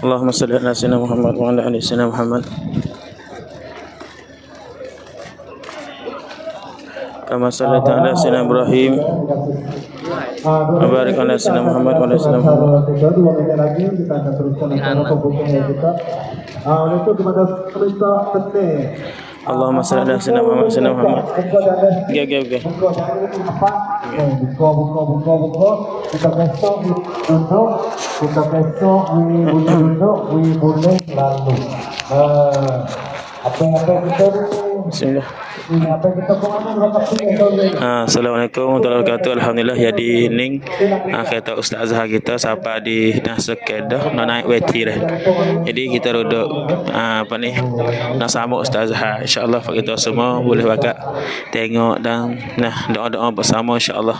Allahumma salli ala sayyidina Muhammad wa ala ali sayyidina Muhammad. Kama sallaita ala sayyidina Ibrahim wa barik ala sayyidina Muhammad wa ala sayyidina Muhammad. Dua menit lagi kita akan teruskan pembukaan kita. Oleh itu kepada pemerintah penting. Allahumma salli ala sayyidina Muhammad wa sayyidina Muhammad. Okey. Buka. Kita besok duduk. Kita besok duduk. Boleh lalu. Apa kita Bismillah. apa kita Assalamualaikum warahmatullahi wabarakatuh. Alhamdulillah jadi ning kata ustazah kita sampai di Nasekedah naik weti dah. Jadi kita duduk apa ni nak sambut ustazah. Insya-Allah kita semua boleh bakal tengok dan doa-doa bersama insya-Allah.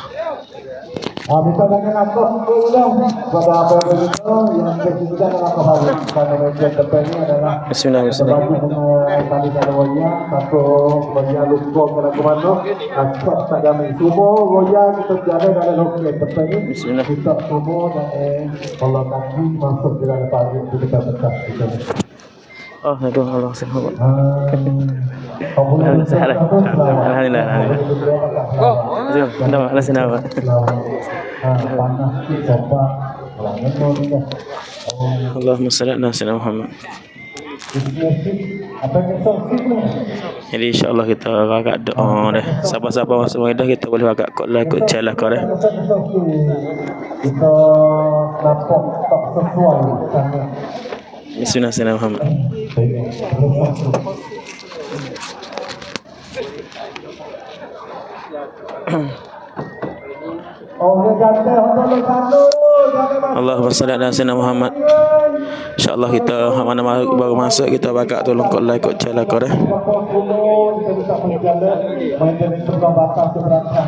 Bisa dengan apa dulu pada apa begitu yang kita dalam kehadiran pada meja depan ini adalah Bismillah. tadi kalaunya satu bagian lupa kalau komando asal saja semua roya kita jaga dalam lokasi depan ini Bismillah. kita semua dan Allah kaki masuk di dalam pagi kita berkah kita. Oh, Allah subhanahu. Alhamdulillah. Allahumma salli ala sayyidina Muhammad. Jadi insya-Allah kita agak doa dah. Siapa-siapa masuk dah kita boleh agak ikut jalan kau dah. Kita nampak tak sesuai sangat. Bismillah sayyidina Muhammad. Allahumma salli ala sayyidina Muhammad. InsyaAllah kita mana baru masuk kita bakal tolong kau like ikut jalan kau dah.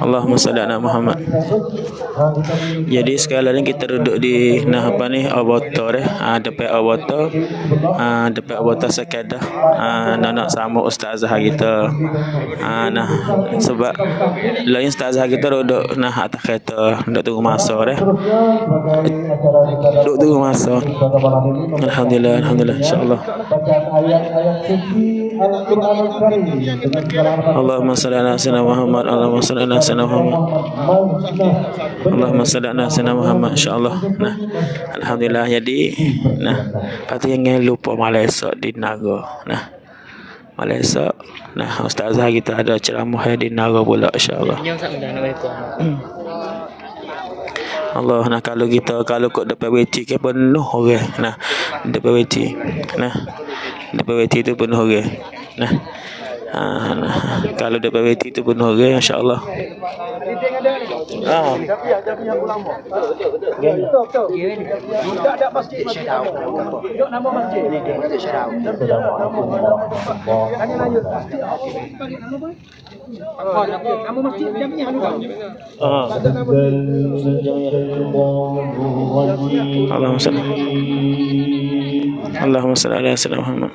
Allahumma salli ala Muhammad. Jadi sekali lagi kita duduk di Awoto dah. Depan Awoto. Depan Awoto Sekedah. Nak sama ustazah kita. Sebab lain ustazah kita duduk atas kereta duduk tunggu masa dah. Duduk tunggu masa. Alhamdulillah insya-Allah. Allahumma salli ala sayyidina Muhammad. Allahumma salli ala sayyidina Muhammad. Allahumma salli ala sayyidina Muhammad insya-Allah. Alhamdulillah jadi kata yang lupa Malaysia di Naga. Malaysia. Ustazah kita ada ceramah di Naga pula insya-Allah. Allah kalau kod depan WC ke penuh orang. Depan WC. Depan WC tu penuh orang. Kalau depan WC tu penuh orang insya-Allah. Tak ada masjid Syarau. Duduk nama masjid. Masjid Syarau. Nama masjid Jamiah dulu. Allahumma salli ala sayyidina Muhammad.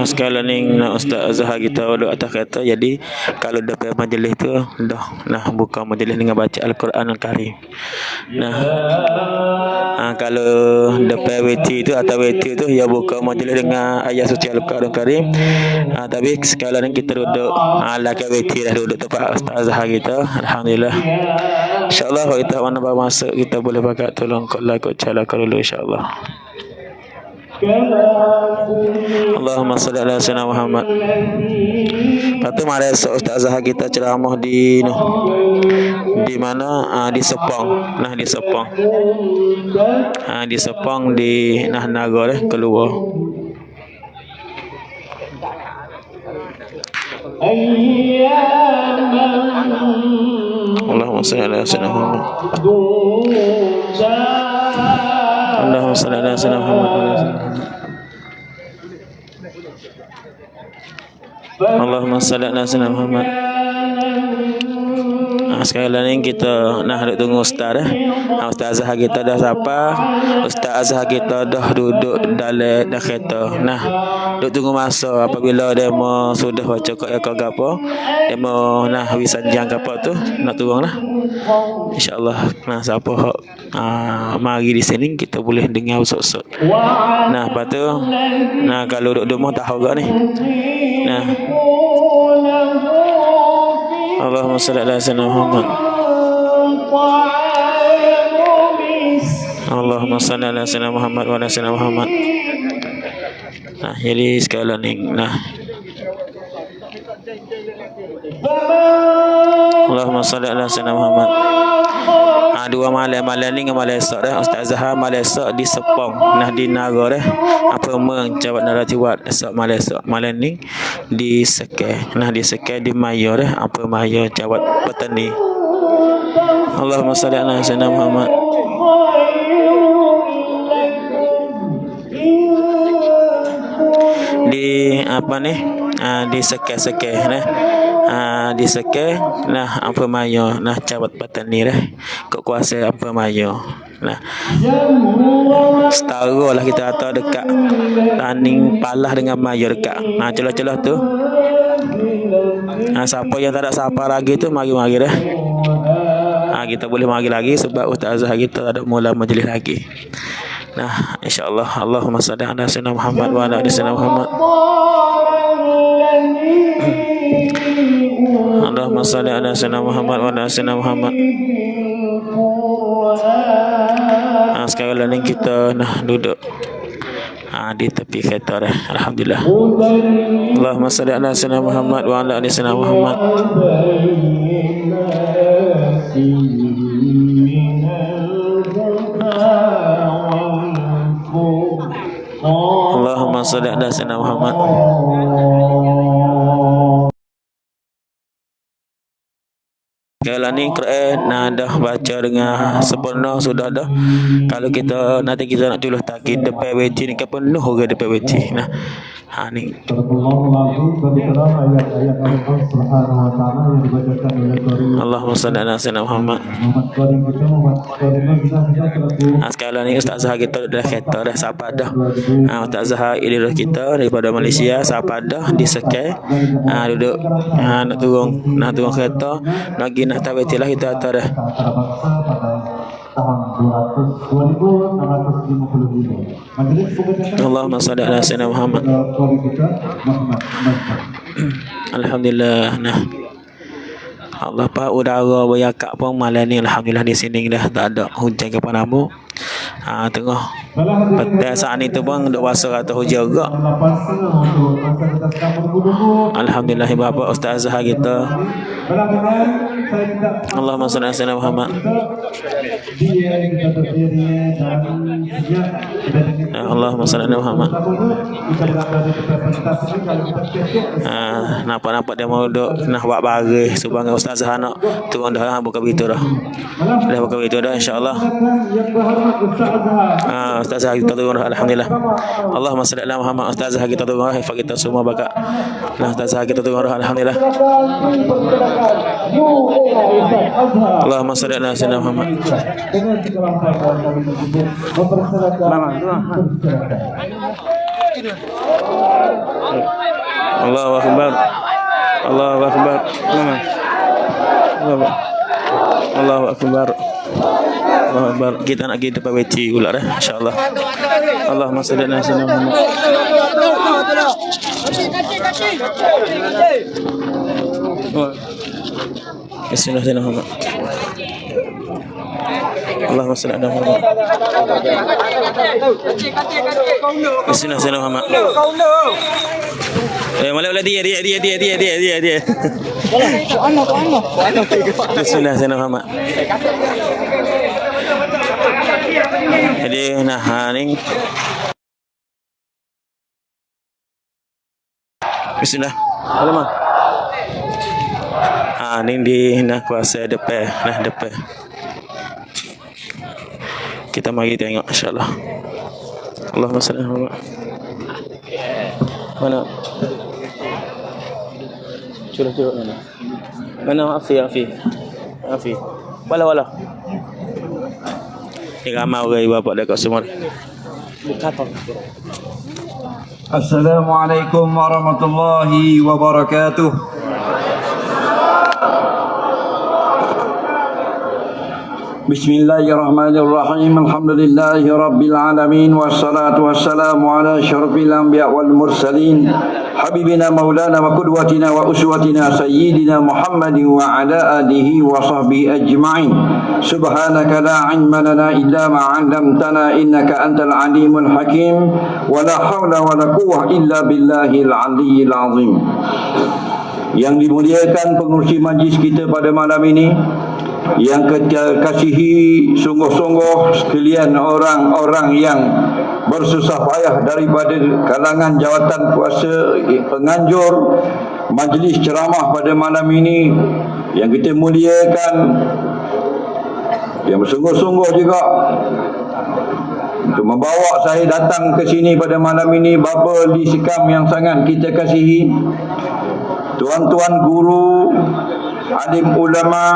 Sekali ni Ustaz Azhar kita duduk atas kereta. Jadi kalau depan majlis tu dah buka majlis dengan baca Al-Quran Al-Karim. Kalau depan WT tu atau WT tu ya buka majlis dengan ayat suci Al-Quran Al-Karim. Tapi sekali ni kita duduk laki WT dah duduk tempat Ustaz Azhar kita. Alhamdulillah. InsyaAllah kalau kita mana baru masuk kita boleh pakai tolong ikut jalan dulu insyaAllah. Allahumma salli ala sayyidina Muhammad. Patu mari ustazah kita ceramah di mana? Di Sepang. Di Sepang. Di Sepang di Naga keluar. Allahumma salli ala sayyidina Muhammad. Allahumma salli ala sayyidina Muhammad. Allahumma salli ala sayyidina Muhammad. Sekarang ni kita nak tunggu ustaz Ustaz Azhar kita dah siapa? Ustaz Azhar kita dah duduk dalam kereta. Nah, duduk tunggu masa apabila demo sudah baca kat apa? Demo wisan jang apa tu nak turun lah. InsyaAllah. Nah, siapa hak mari di sini kita boleh dengar usut-usut. Nah, lepas tu kalau duduk rumah tahu gak ni. Nah, Allahumma salli ala sayyidina Muhammad. Allahumma salli ala sayyidina Muhammad wa ala sayyidina Muhammad. Nah, jadi sekali ni Allahumma salli ala sayyidina Muhammad. Dua malam ni dengan malam esok dah. Ustaz Azhar malam esok di Sepang. Di Nara dah. Apa menjawab naratiwat esok malam esok. Malam ni di Sekeh. Di Sekeh di Maya dah. Apa Maya jawab petani. Allahumma salli ala sayyidina Muhammad. Di apa ni? Di Sekeh-Sekeh di Sekeh apa Maya cabat petani dah kok kuasa apa Maya setara lah kita kata dekat Taning Palah dengan Maya dekat celah-celah tu siapa yang tak ada siapa lagi tu mari-mari dah kita boleh mari lagi sebab Ustaz Azhar kita tak ada mula majlis lagi. InsyaAllah. Allahumma salli ala sayyidina Muhammad wa ala ali sayyidina Muhammad. Allahumma salli ala sayyidina Muhammad wa ala ali sayyidina Muhammad. Sekarang ni kita duduk di tepi kereta dah. Alhamdulillah. Allahumma salli ala sayyidina Muhammad wa ala ali sayyidina Muhammad. Allahumma salli ala sayyidina Muhammad. Kalau ni Quran dah baca dengan sempurna sudah dah. Kalau kita nanti kita nak tulis takid depan WC ni kan penuh ke depan WC. Ni Allahumma salli ala sayyidina Muhammad. Sekarang ni Ustaz Azhar kita dah kereta dah siapa dah. Ustaz Azhar idul kita daripada Malaysia siapa dah di Sekeh. Duduk nak turun kereta lagi nak taweti lah kita atas dah. Allahumma salli ala sayyidina Muhammad. Alhamdulillah. Allah pak udara beryakak pun malam ni alhamdulillah di sini dah tak ada hujan ke apa-apa. Tengah pada saat ni tu pun duk rasa kata hujan juga. Alhamdulillah Bapak Ustaz Azhar kita. Allahumma salli ala sayyidina Muhammad. Allahumma salli ala Muhammad. Nampak dia mau duk nak buat baris subang Ustaz Azhar nak turun dah buka pintu dah. Dah buka pintu dah insya-Allah. Ustaz Azhar kita turun dah alhamdulillah. Allahumma salli ala Muhammad. Ustaz Azhar kita turun dah hafal kita semua bakat. Ustaz Azhar kita turun dah alhamdulillah. Allahumma salli ala sayyidina Muhammad. Allahu akbar. Allahu akbar. Allahu akbar. Allahu akbar. Kita nak pergi depan WC pula dah insya-Allah. Allahumma salli ala sayyidina Muhammad. Bismillahirrahmanirrahim. Allahumma salli ala Muhammad. Bismillahirrahmanirrahim. Malah dia. Bismillahirrahmanirrahim. Jadi ni Bismillah. Alamak. Ni di kuasa depan, depan. Kita mari tengok insya-Allah. Allahumma salli ala Muhammad. Mana? Curah mana? Mana Afi? Afi. Wala. Ni ramai orang ibu bapa dekat semua. Assalamualaikum warahmatullahi wabarakatuh. Bismillahirrahmanirrahim. Alhamdulillahi rabbil alamin wassalatu wassalamu ala asyrafil anbiya wal mursalin habibina maulana wa qudwatina wa uswatina sayyidina Muhammadin wa ala alihi wa sahbihi ajma'in. Subhanaka la ilma lana illa ma 'allamtana innaka antal alimul hakim wa la haula wa la quwwata illa billahil aliyyil azim. Yang dimuliakan pengurusi majlis kita pada malam ini, yang kita kasihi sungguh-sungguh sekalian orang-orang yang bersusah payah daripada kalangan jawatan kuasa, penganjur majlis ceramah pada malam ini, yang kita muliakan, yang bersungguh-sungguh juga untuk membawa saya datang ke sini pada malam ini, Bapa Li Sikam yang sangat kita kasihi, tuan-tuan guru, alim ulama,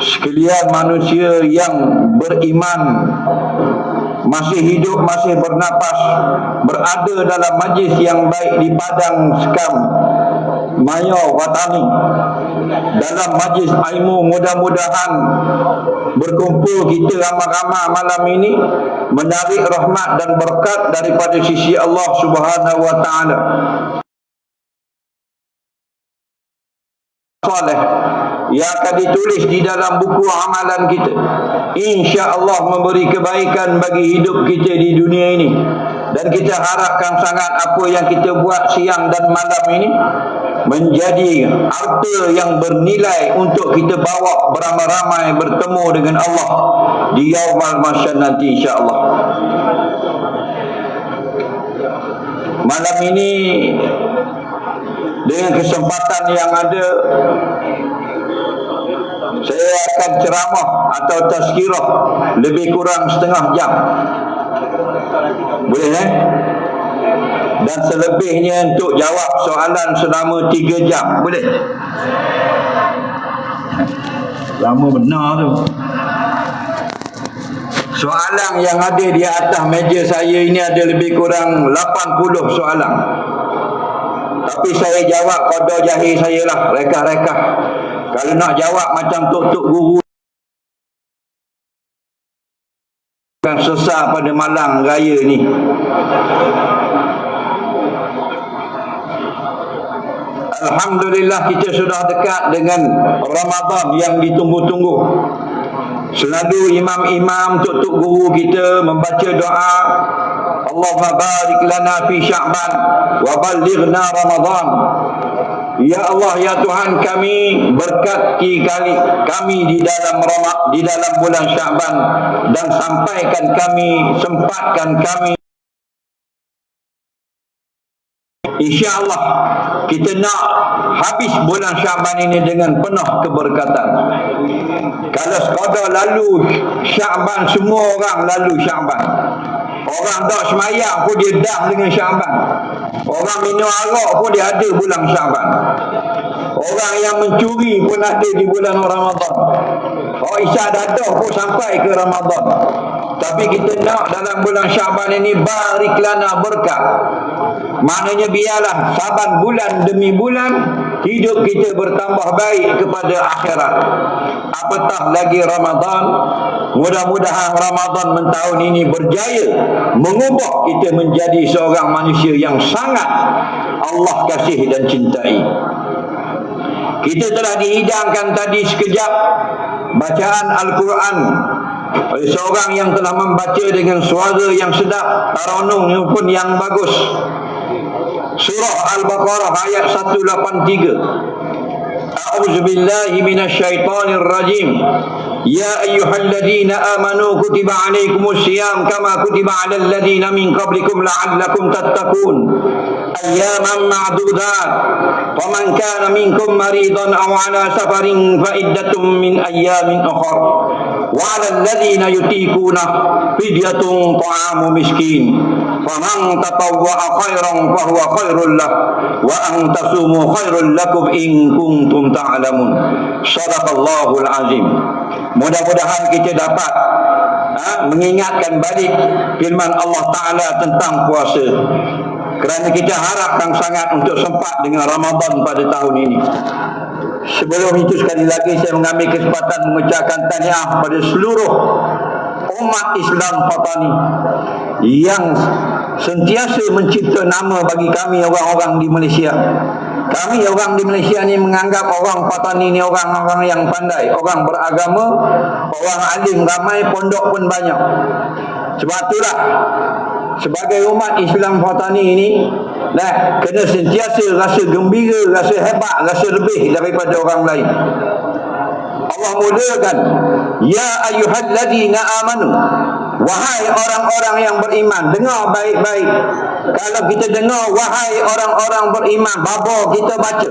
sekalian manusia yang beriman, masih hidup, masih bernapas, berada dalam majlis yang baik di Padang Sekam Maya Watani, dalam majlis ilmu. Mudah-mudahan berkumpul kita ramai-ramai malam ini menarik rahmat dan berkat daripada sisi Allah Subhanahu wa taala. Soleh yang akan ditulis di dalam buku amalan kita, insya-Allah memberi kebaikan bagi hidup kita di dunia ini. Dan kita harapkan sangat apa yang kita buat siang dan malam ini menjadi harta yang bernilai untuk kita bawa beramai-ramai bertemu dengan Allah di yaumul mahsyar nanti, insya-Allah. Malam ini dengan kesempatan yang ada, saya akan ceramah atau tazkirah lebih kurang setengah jam. Boleh Dan selebihnya untuk jawab soalan selama 3 jam. Boleh? Lama benar tu. Soalan yang ada di atas meja saya ini ada lebih kurang 80 soalan. Tapi saya jawab qada jahil saya lah, reka-reka. Kalau nak jawab macam tok-tok guru kan sesat pada malang raya ni. Alhamdulillah kita sudah dekat dengan Ramadan yang ditunggu-tunggu. Selalu imam-imam, tok-tok guru kita membaca doa, Allahumma barik lana fi Sya'ban wa ballighna Ramadan. Ya Allah, ya Tuhan kami, berkati kami di dalam bulan Sya'ban dan sempatkan kami. InsyaAllah kita nak habis bulan Sya'ban ini dengan penuh keberkatan. Kalau sekadar lalu Sya'ban, semua orang lalu Sya'ban. Orang tak semayang pun dia dah dengan Sya'ban. Orang minum arak pun dia ada bulan Sya'ban. Orang yang mencuri pun ada di bulan Ramadan. Orang isyak dadah pun sampai ke Ramadan. Tapi kita nak dalam bulan Sya'ban ini barik lana berkat. Maknanya biarlah saban bulan demi bulan hidup kita bertambah baik kepada akhirat. Apatah lagi Ramadan. Mudah-mudahan Ramadan tahun ini berjaya mengubah kita menjadi seorang manusia yang sangat Allah kasih dan cintai. Kita telah dihidangkan tadi sekejap bacaan Al-Quran oleh seorang yang telah membaca dengan suara yang sedap, taranum pun yang bagus. Surah Al-Baqarah ayat 183. A'udzubillahi minasyaitonir rajim. Ya ayyuhalladzina amanu kutiba alaikumus syiyam kama kutiba alal ladzina min qablikum la'allakum tattaqun. Ayyaman ma'dudat. Faman kana minkum maridan aw 'ala safarin fa iddatum min ayyamin ukhra. Wa 'alal ladzina yutiquna fidyatun ta'amu miskin. Faman tatawwa'a khairan fa huwa khairul lahu wa an tasumu khairul lakum in kuntum kuntum ta'lamun. Shadaqallahul azim. Mudah-mudahan kita dapat mengingatkan balik firman Allah Ta'ala tentang puasa, kerana kita harapkan sangat untuk sempat dengan Ramadan pada tahun ini. Sebelum itu sekali lagi saya mengambil kesempatan mengucapkan tahniah pada seluruh umat Islam Fatani yang sentiasa mencipta nama bagi kami orang-orang di Malaysia. Kami orang di Malaysia ni menganggap orang Fatani ni orang-orang yang pandai, orang beragama, orang alim ramai, pondok pun banyak. Sebab itulah sebagai umat Islam Fatani ini kena sentiasa rasa gembira, rasa hebat, rasa lebih daripada orang lain. Allah mulakan, ya ayyuhalladzina amanu, wahai orang-orang yang beriman. Dengar baik-baik. Kalau kita dengar wahai orang-orang beriman, bapa kita baca,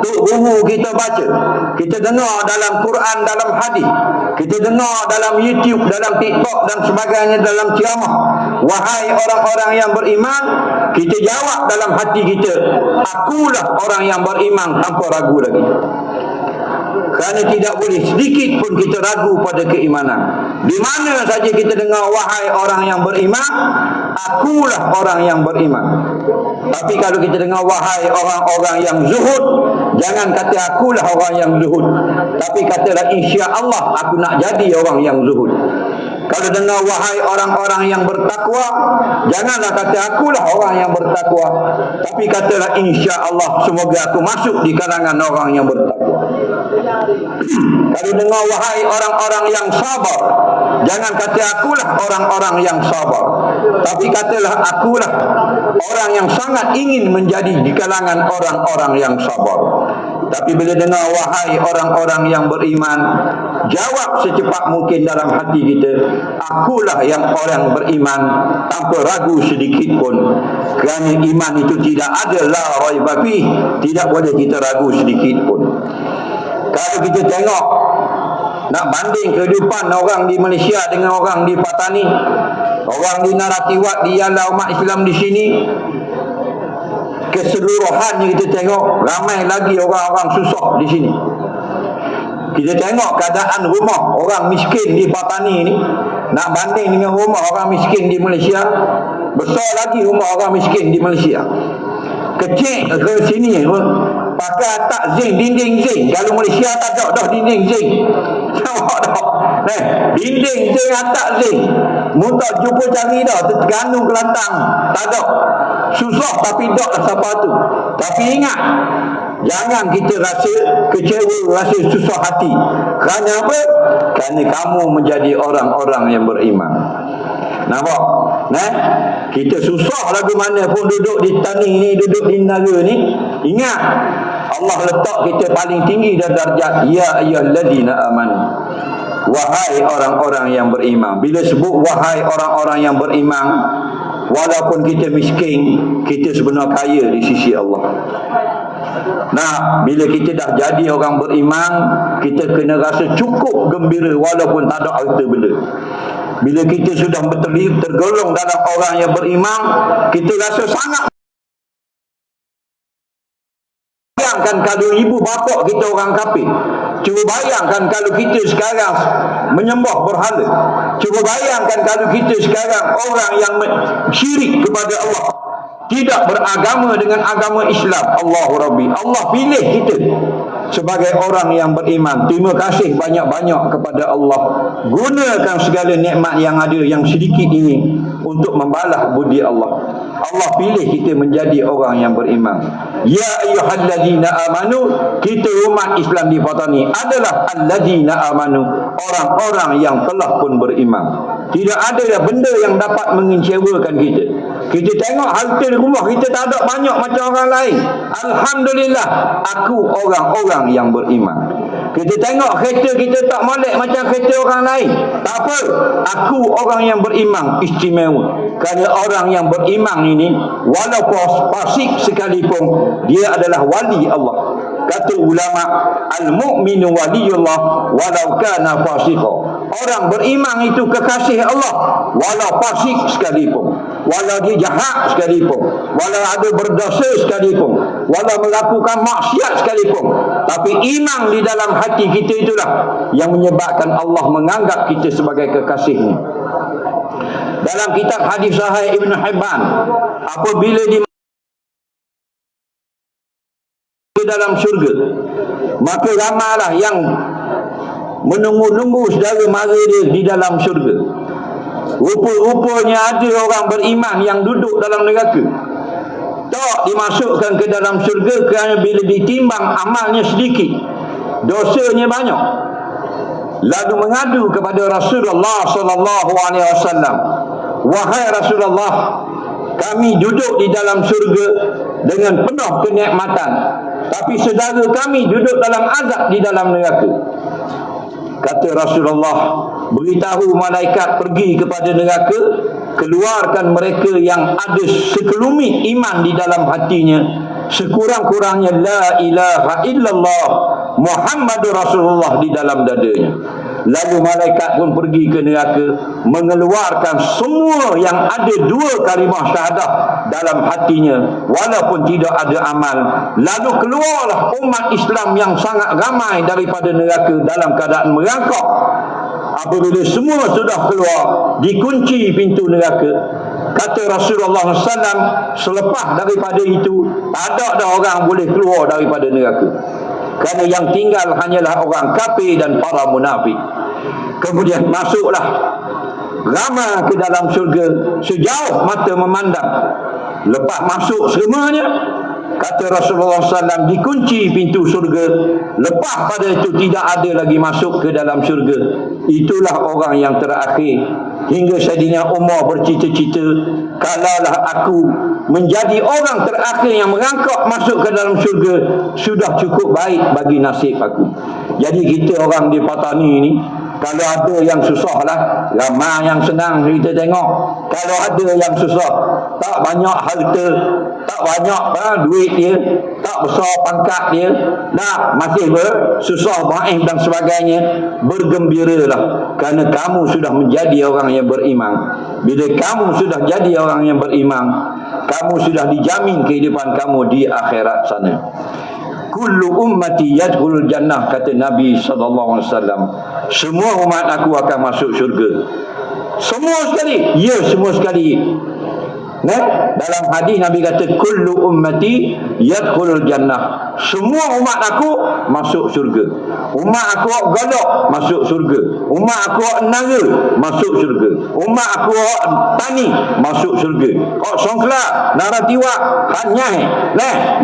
tok guru kita baca, kita dengar dalam Quran, dalam hadis, kita dengar dalam YouTube, dalam TikTok dan sebagainya, dalam ceramah, wahai orang-orang yang beriman, kita jawab dalam hati kita, akulah orang yang beriman, tanpa ragu lagi. Kerana tidak boleh sedikit pun kita ragu pada keimanan. Di mana saja kita dengar wahai orang yang beriman, akulah orang yang beriman. Tapi kalau kita dengar wahai orang-orang yang zuhud, jangan kata akulah orang yang zuhud, tapi katalah insya-Allah aku nak jadi orang yang zuhud. Kalau dengar wahai orang-orang yang bertakwa, janganlah kata akulah orang yang bertakwa, tapi katalah insya-Allah semoga aku masuk di kalangan orang yang bertakwa. Kalau dengar wahai orang-orang yang sabar, jangan kata akulah orang-orang yang sabar, tapi katalah akulah orang yang sangat ingin menjadi di kalangan orang-orang yang sabar. Tapi bila dengar wahai orang-orang yang beriman, jawab secepat mungkin dalam hati kita, akulah yang orang beriman, tanpa ragu sedikit pun. Kerana iman itu tidak ada la raiba fi, tidak boleh kita ragu sedikit pun. Kalau kita tengok, nak banding kehidupan orang di Malaysia dengan orang di Patani, orang di Naratiwat, di Yalah, umat Islam di sini, keseluruhannya kita tengok ramai lagi orang-orang susah di sini. Kita tengok keadaan rumah orang miskin di Patani ni, nak banding dengan rumah orang miskin di Malaysia, besar lagi rumah orang miskin di Malaysia. Kecil ke sini pakai atap zinc, dinding zinc. Kalau Malaysia tak ada dah dinding zinc. Nampak tak? Dinding zinc, atap zinc. Mudah jumpa cari dah, tergantung kelantang. Tak ada. Susah tapi tak lah siapa tu. Tapi ingat, jangan kita rasa kecewa, rasa susah hati. Kerana apa? Kerana kamu menjadi orang-orang yang beriman. Nampak? Kita susah lagu mana pun duduk di tani ni, duduk di negara ni, ingat Allah letak kita paling tinggi dan darjat. Ya ayyuhalladzina amanu, wahai orang-orang yang beriman. Bila sebut wahai orang-orang yang beriman, walaupun kita miskin, kita sebenar kaya di sisi Allah. Nah, bila kita dah jadi orang beriman, kita kena rasa cukup gembira walaupun tak ada harta benda. Bila kita sudah tergolong dalam orang yang beriman, kita rasa sangat. Bayangkan kalau ibu bapa kita orang kafir. Cuba bayangkan kalau kita sekarang menyembah berhala. Cuba bayangkan kalau kita sekarang orang yang syirik kepada Allah, tidak beragama dengan agama Islam. Allahu Rabbi, Allah pilih kita sebagai orang yang beriman. Terima kasih banyak-banyak kepada Allah. Gunakan segala nikmat yang ada, yang sedikit ini, untuk membalas budi Allah. Allah pilih kita menjadi orang yang beriman. Ya ayyuhalladzina amanu, kita umat Islam di Patani adalah alladzina amanu, orang-orang yang telah pun beriman. Tidak ada benda yang dapat mengecewakan kita. Kita tengok harta rumah kita tak ada banyak macam orang lain. Alhamdulillah, aku orang-orang yang beriman. Kita tengok kereta kita tak molek macam kereta orang lain. Tak apa, aku orang yang beriman istimewa. Kerana orang yang beriman ini, walaupun fasik sekalipun, dia adalah wali Allah. Kata ulama, al-mu'minu waliyullah walau kana fasiqa. Orang beriman itu kekasih Allah walau fasik sekalipun. walau dia jahat sekalipun, walau ada berdosa sekalipun, walau melakukan maksiat sekalipun, tapi iman di dalam hati kita itulah yang menyebabkan Allah menganggap kita sebagai kekasihnya. Dalam kitab hadis sahih Ibn Hibban, apabila di dalam syurga, maka ramailah yang menunggu-nunggu saudara mara dia di dalam syurga. Rupa-rupanya ada orang beriman yang duduk dalam neraka, tak dimasukkan ke dalam syurga kerana bila ditimbang amalnya sedikit, dosanya banyak. Lalu mengadu kepada Rasulullah sallallahu alaihi wasallam, "Wahai Rasulullah, kami duduk di dalam syurga dengan penuh kenikmatan, tapi saudara kami duduk dalam azab di dalam neraka." Kata Rasulullah, "Beritahu malaikat pergi kepada neraka, keluarkan mereka yang ada sekelumit iman di dalam hatinya, sekurang-kurangnya la ilaha illallah Muhammadur Rasulullah di dalam dadanya." Lalu malaikat pun pergi ke neraka, mengeluarkan semua yang ada dua kalimah syahadah dalam hatinya walaupun tidak ada amal. Lalu keluarlah umat Islam yang sangat ramai daripada neraka dalam keadaan merangkak. Apabila semua sudah keluar, dikunci pintu neraka. Kata Rasulullah SAW, selepas daripada itu tak ada dah orang boleh keluar daripada neraka, kerana yang tinggal hanyalah orang kafir dan para munafik. Kemudian masuklah ramai ke dalam syurga sejauh mata memandang. Lepas masuk semuanya, kata Rasulullah SAW, dikunci pintu syurga. Lepas pada itu tidak ada lagi masuk ke dalam syurga. Itulah orang yang terakhir. Hingga Sayyidina Umar bercita-cita, kalaulah aku menjadi orang terakhir yang merangkak masuk ke dalam syurga, sudah cukup baik bagi nasib aku. Jadi kita orang di Patani ini, kalau ada yang susah lah, ramai yang senang kita tengok. Kalau ada yang susah, tak banyak harta, tak banyak duit dia, tak besar pangkat dia, nah masih susah baik dan sebagainya, bergembiralah, kerana kamu sudah menjadi orang yang beriman. Bila kamu sudah jadi orang yang beriman, kamu sudah dijamin kehidupan kamu di akhirat sana. Kullu ummati yadkhulul jannah, kata Nabi sallallahu alaihi wasallam. Semua umat aku akan masuk syurga. Semua sekali. Ya, semua sekali. Dalam hadis Nabi kata kullu ummati yadkhulul jannah. Semua umat aku masuk syurga. Umat aku galak masuk syurga. Umat aku nara masuk syurga. Umat aku tani masuk syurga. Kok songkla naratiwa hanyai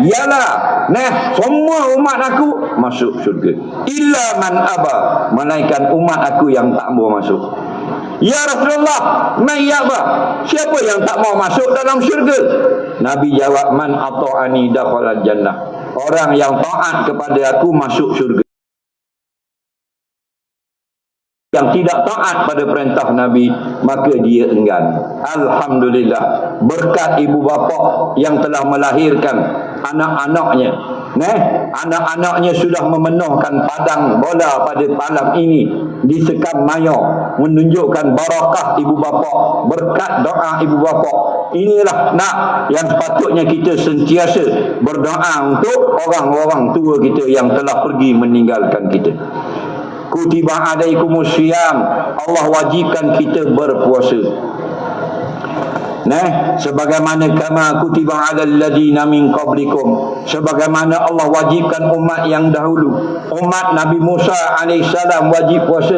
ialah semua umat aku masuk syurga. Illa man aba, melainkan umat aku yang tak mau masuk. Ya Rasulullah, man yaba, siapa yang tak mau masuk dalam syurga? Nabi jawab, man ata'ani dakhalal jannah. Orang yang taat kepada aku masuk syurga. Yang tidak taat pada perintah Nabi, maka dia enggan. Alhamdulillah, berkat ibu bapa yang telah melahirkan anak-anaknya. Anak-anaknya sudah memenuhkan padang bola pada malam ini di Sekam Mayor, menunjukkan barakah ibu bapa, berkat doa ibu bapa. Inilah yang sepatutnya kita sentiasa berdoa untuk orang-orang tua kita yang telah pergi meninggalkan kita. Kutiba alaikumus syiyam, Allah wajibkan kita berpuasa. Sebagaimana kama kutiba alal ladina min qablikum, sebagaimana Allah wajibkan umat yang dahulu. Umat Nabi Musa alaihissalam wajib puasa.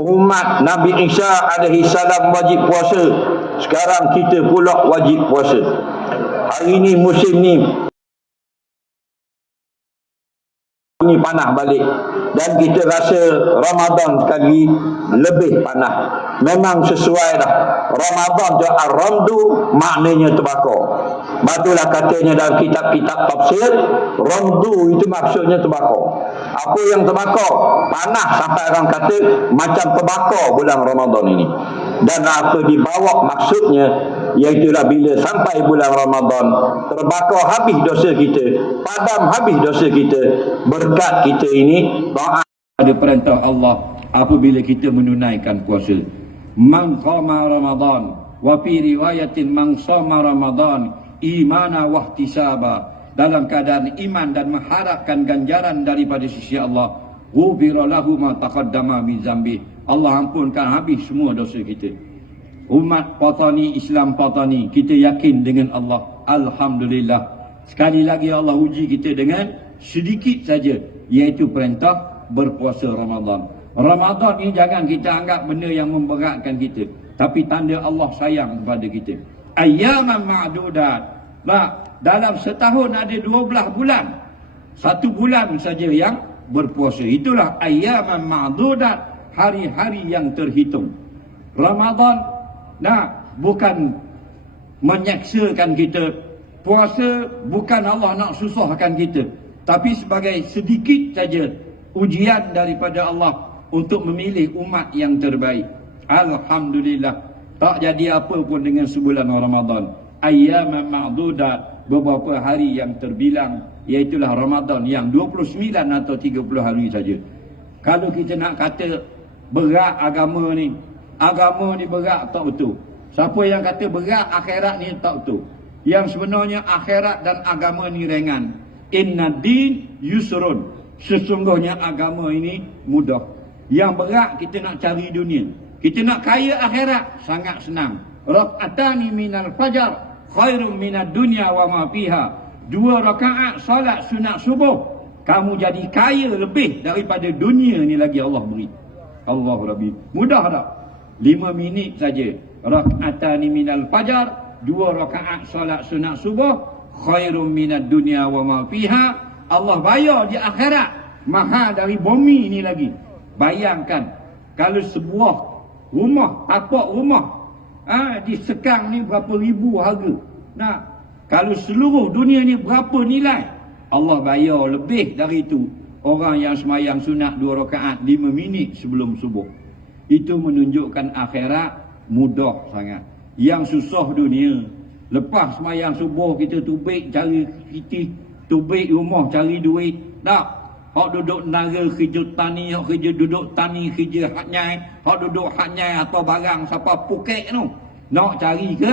Umat Nabi Isa alaihissalam wajib puasa. Sekarang kita pula wajib puasa. Hari ini musim ni panah balik, dan kita rasa Ramadan sekali lebih panah. Memang sesuai dah. Ramadan tu ar-ramdu maknanya terbakar. Batulah katanya dalam kitab-kitab tafsir, ramdu itu maksudnya terbakar. Apa yang terbakar? Panah, sampai orang kata macam terbakar bulan Ramadan ini. Dan apa dibawa maksudnya, iaitulah bila sampai bulan Ramadan, terbakar habis dosa kita, padam habis dosa kita, berkat kita ini taat pada perintah Allah apabila kita menunaikan puasa. Man qama Ramadan, Wa fi riwayatin man shama Ramadan imana wa ihtisaba, dalam keadaan iman dan mengharapkan ganjaran daripada sisi Allah, ghufira lahu ma taqaddama min zambi, Allah ampunkan habis semua dosa kita. Umat Patani, Islam Patani, kita yakin dengan Allah. Alhamdulillah. Sekali lagi Allah uji kita dengan sedikit saja, iaitu perintah berpuasa Ramadan. Ramadan ni jangan kita anggap benda yang memberatkan kita, tapi tanda Allah sayang kepada kita. Ayyaman ma'dudat. Nah, dalam setahun ada 12 bulan. 1 bulan saja yang berpuasa. Itulah ayyaman ma'dudat, hari-hari yang terhitung. Ramadan bukan menyeksakan kita. Puasa bukan Allah nak susahkan kita, tapi sebagai sedikit saja ujian daripada Allah untuk memilih umat yang terbaik. Alhamdulillah, tak jadi apa pun dengan sebulan Ramadan. Ayyaman ma'dudat, beberapa hari yang terbilang, iaitulah Ramadan yang 29 atau 30 hari saja. Kalau kita nak kata berat agama ni berat, tak betul. Siapa yang kata berat akhirat ni, tak betul. Yang sebenarnya akhirat dan agama ni ringan. Inna din yusrun, sesungguhnya agama ini mudah. Yang berat kita nak cari dunia, kita nak kaya akhirat, sangat senang. Rak'atani minal fajar khairum minad dunya wa ma fiha, 2 rakaat salat sunat subuh, kamu jadi kaya lebih daripada dunia ni lagi Allah beri. Allahu Rabbi, mudah tak? 5 minit saja. Rak'atani minal fajar, 2 rakaat salat sunat subuh, khairum minad dunya wa ma fiha, Allah bayar di akhirat mahal dari bumi ni lagi. Bayangkan kalau sebuah rumah, tapak rumah disekang ni berapa ribu harga. Nah, kalau seluruh dunia ni berapa nilai, Allah bayar lebih dari itu orang yang semayang sunat 2 rakaat 5 minit sebelum subuh. Itu menunjukkan akhirat mudah sangat. Yang susah dunia, lepas semayang subuh kita tubik cari kita, tubik rumah cari duit. Tak, hak duduk nara kerja tani, hak kerja duduk tani, kerja haknyai, hak duduk haknyai atau barang siapa pukek tu, nak cari ke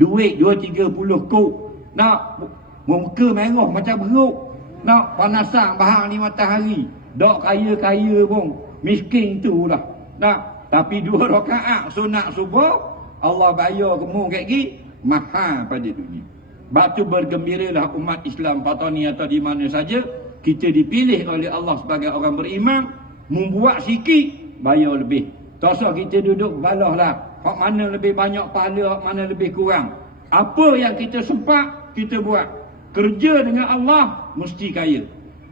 duit 2-30 kok, nak muka merah macam beruk, nak panasan bahang ni matahari, dok kaya-kaya pun miskin tu lah. Nak, tapi 2 rakaat sunat subuh Allah bayar kamu kat gigi mahal pada dunia. Batu bergembiralah umat Islam Patani atau di mana saja kita dipilih oleh Allah sebagai orang beriman, membuat sikit bayar lebih. Tak usah kita duduk balah lah hak mana lebih banyak pahala, hak mana lebih kurang. Apa yang kita sempat kita buat. Kerja dengan Allah mesti kaya.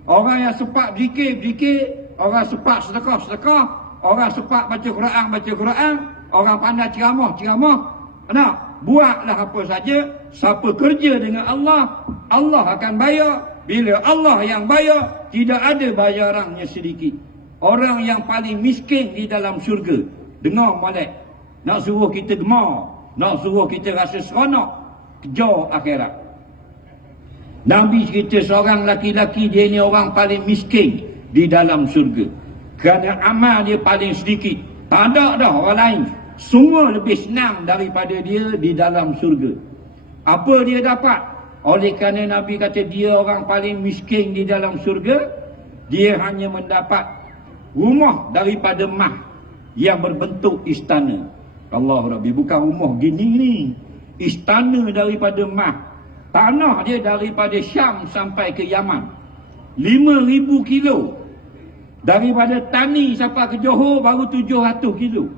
Orang yang sempat berzikir, orang sempat sedekah, orang sempat baca Quran, orang pandai ceramah. Nak buatlah apa saja. Siapa kerja dengan Allah, Allah akan bayar. Bila Allah yang bayar, tidak ada bayarannya sedikit. Orang yang paling miskin di dalam syurga, dengar molek, nak suruh kita gemar, nak suruh kita rasa seronok, kejar akhirat. Nabi cerita seorang laki-laki, dia ni orang paling miskin di dalam syurga, kerana amal dia paling sedikit. Tak ada dah orang lain, semua lebih senang daripada dia di dalam syurga. Apa dia dapat? Oleh kerana Nabi kata dia orang paling miskin di dalam syurga, dia hanya mendapat rumah daripada mah yang berbentuk istana. Allah Rabbi, bukan rumah gini ni, istana daripada mah. Tanah dia daripada Syam sampai ke Yaman 5,000 kilo. Daripada Tani sampai ke Johor baru 700 kilo.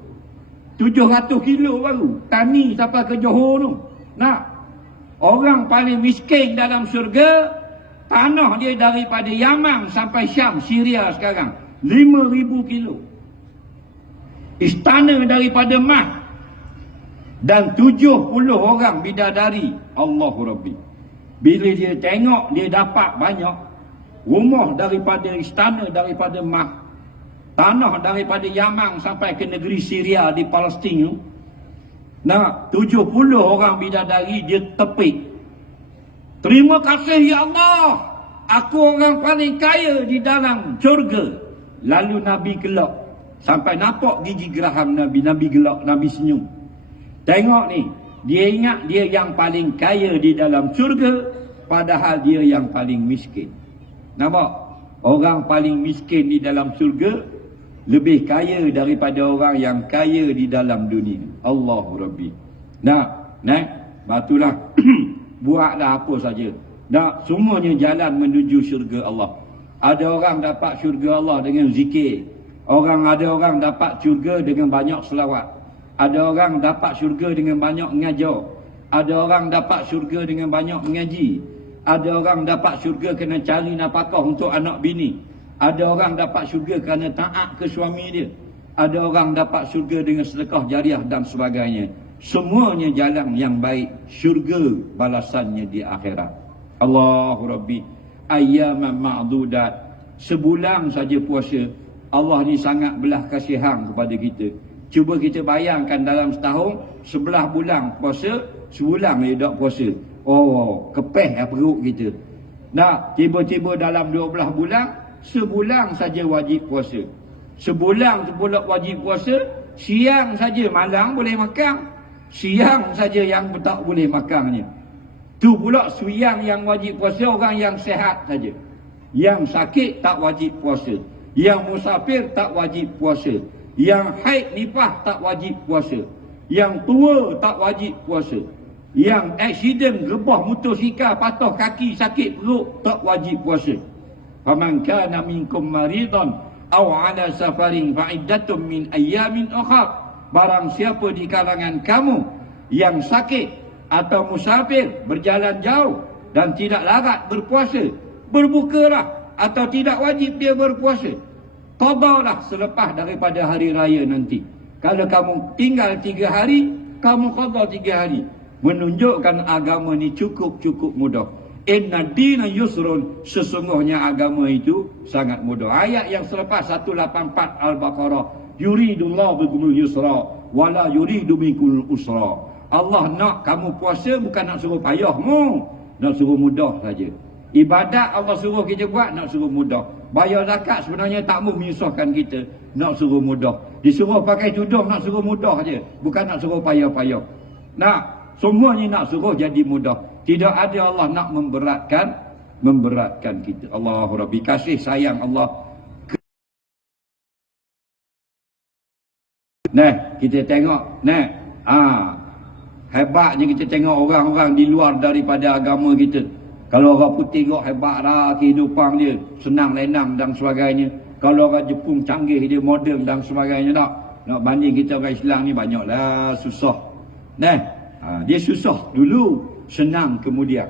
700 kilo baru Tani sampai ke Johor tu. Nah, orang paling miskin dalam syurga, tanah dia daripada Yaman sampai Syam, Syria sekarang 5,000 kilo. Istana daripada mah, dan 70 orang bidadari. Allahu Rabbi, bila dia tengok dia dapat banyak rumah daripada istana, daripada mah, tanah daripada Yaman sampai ke negeri Syria di Palestin tu. Nah, 70 orang bidadari dia tepik. Terima kasih ya Allah, aku orang paling kaya di dalam syurga. Lalu Nabi gelak sampai nampak gigi geraham Nabi. Nabi gelak, Nabi senyum. Tengok ni, dia ingat dia yang paling kaya di dalam syurga, padahal dia yang paling miskin. Nampak? Orang paling miskin di dalam syurga lebih kaya daripada orang yang kaya di dalam dunia. Allahu Rabbi. Batulah buatlah apa saja. Semuanya jalan menuju syurga Allah. Ada orang dapat syurga Allah dengan zikir. Ada orang dapat syurga dengan banyak selawat. Ada orang dapat syurga dengan banyak mengajar. Ada orang dapat syurga dengan banyak mengaji. Ada orang dapat syurga kena cari nafkah untuk anak bini. Ada orang dapat syurga kerana taat ke suami dia. Ada orang dapat syurga dengan sedekah jariah dan sebagainya. Semuanya jalan yang baik. Syurga balasannya di akhirat. Allahu Rabbi. Ayyaman ma'dudat. Sebulan saja puasa. Allah ni sangat belah kasihan kepada kita. Cuba kita bayangkan dalam setahun 11 bulan puasa, sebulan dia tak puasa. Oh, kepeh perut kita. Tiba-tiba dalam 12 bulan, sebulan saja wajib puasa. Sebulan tu pula wajib puasa, siang saja malam boleh makan. Siang saja yang tak boleh makannya. Tu pula siang yang wajib puasa orang yang sehat saja. Yang sakit tak wajib puasa. Yang musafir tak wajib puasa. Yang haid nifas tak wajib puasa. Yang tua tak wajib puasa. Yang aksiden rebah motosikal patah kaki sakit perut tak wajib puasa. Faman kana minkum maridan aw ala safarin fa iddatun min ayyamin ukhra. Barang siapa di kalangan kamu yang sakit atau musafir berjalan jauh dan tidak larat berpuasa, berbukalah atau tidak wajib dia berpuasa. Qadalah selepas daripada hari raya nanti. Kalau kamu tinggal 3 hari, kamu qada 3 hari. Menunjukkan agama ni cukup mudah. Inna dina yusrun, sesungguhnya agama itu sangat mudah. Ayat yang selepas 184 Al-Baqarah, yuridullahu bikumul yusra wala yuridu bikumul usra. Allah nak kamu puasa bukan nak suruh payahmu, nak suruh mudah saja. Ibadat Allah suruh kita buat, nak suruh mudah. Bayar zakat sebenarnya tak mau menyusahkan kita, nak suruh mudah. Disuruh pakai tudung, nak suruh mudah je, bukan nak suruh payah-payah. Semuanya nak suruh jadi mudah. Tidak ada Allah nak memberatkan kita. Allahu Rabbi, kasih sayang Allah. Kita tengok, hebatnya kita tengok orang-orang di luar daripada agama kita. Kalau orang putih tengok hebat lah kehidupan dia, senang lenang dan sebagainya. Kalau orang Jepun canggih, dia moden dan sebagainya. Nak banding kita orang Islam ni banyaklah susah. Dia susah dulu, senang kemudian.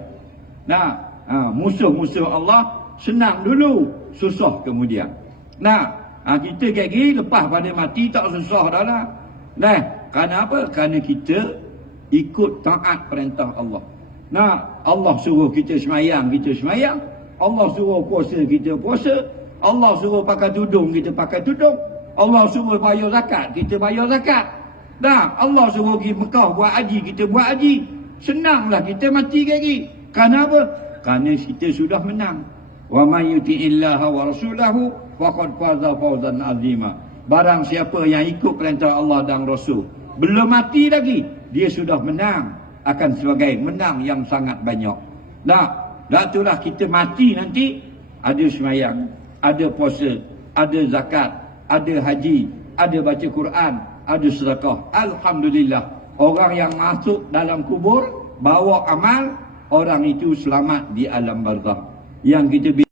Musuh-musuh Allah senang dulu, susah kemudian. Kita kayak gini lepas pada mati tak susah dah lah. Kerana apa? Kerana kita ikut taat perintah Allah. Allah suruh kita semayang, kita semayang. Allah suruh puasa, kita puasa. Allah suruh pakai tudung, kita pakai tudung. Allah suruh bayar zakat, kita bayar zakat. Allah suruh pergi Mekah buat haji, kita buat haji. Senanglah kita mati lagi. Kerana apa? Kerana kita sudah menang. Wa may yuti'illaha wa rasulahu faqad faza fawzan azima. Barang siapa yang ikut perintah Allah dan Rasul, belum mati lagi, dia sudah menang, akan sebagai menang yang sangat banyak. Itulah kita mati nanti, ada semayang, ada puasa, ada zakat, ada haji, ada baca Quran, ada sedekah. Alhamdulillah, orang yang masuk dalam kubur bawa amal, orang itu selamat di alam barzakh. Yang kita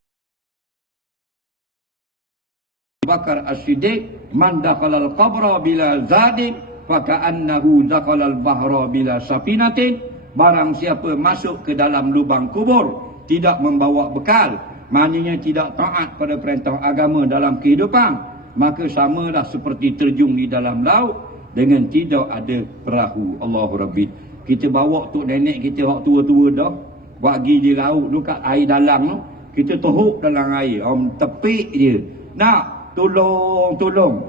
Bakar As-Siddiq, man dakhala al-qabra bila zadin faka'annahu dakhala al-bahra bila safinatin. Barang siapa masuk ke dalam lubang kubur tidak membawa bekal, maknanya tidak taat pada perintah agama dalam kehidupan, maka samalah seperti terjun di dalam laut dengan tidak ada perahu. Allahu Rabbi. Kita bawa tok nenek kita hak tua-tua dah, buat pergi di laut tu kat air dalam tu, kita terhuk dalam air, tepik dia. Tolong.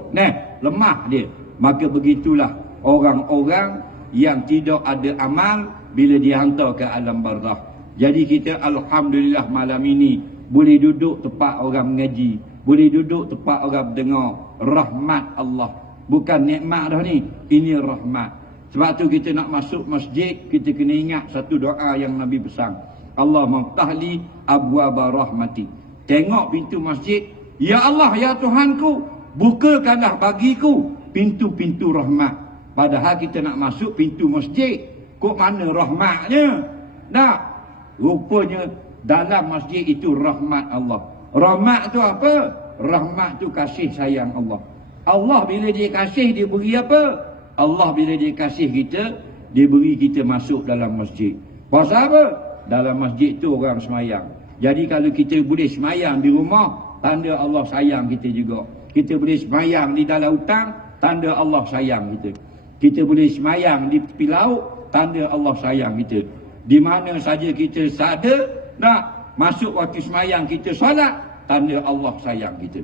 Lemah dia. Maka begitulah orang-orang yang tidak ada amal bila dihantar ke alam barzakh. Jadi kita alhamdulillah malam ini boleh duduk tempat orang mengaji, boleh duduk tempat orang dengar rahmat Allah. Bukan nikmat dah ni, ini rahmat. Sebab tu kita nak masuk masjid, kita kena ingat satu doa yang Nabi pesan. Allah maftahli abwaba rahmati. Tengok pintu masjid, ya Allah, ya Tuhanku, bukakanlah bagiku pintu-pintu rahmat. Padahal kita nak masuk pintu masjid, kok mana rahmatnya? Tak. Rupanya dalam masjid itu rahmat Allah. Rahmat tu apa? Rahmat tu kasih sayang Allah. Allah bila dia kasih, dia beri apa? Allah bila dia kasih kita, dia beri kita masuk dalam masjid. Pasal apa? Dalam masjid tu orang semayang. Jadi kalau kita boleh semayang di rumah, tanda Allah sayang kita juga. Kita boleh semayang di dalam hutang, tanda Allah sayang kita. Kita boleh semayang di tepi laut, tanda Allah sayang kita. Di mana saja kita sadar nak masuk waktu semayang, kita solat, tanda Allah sayang kita.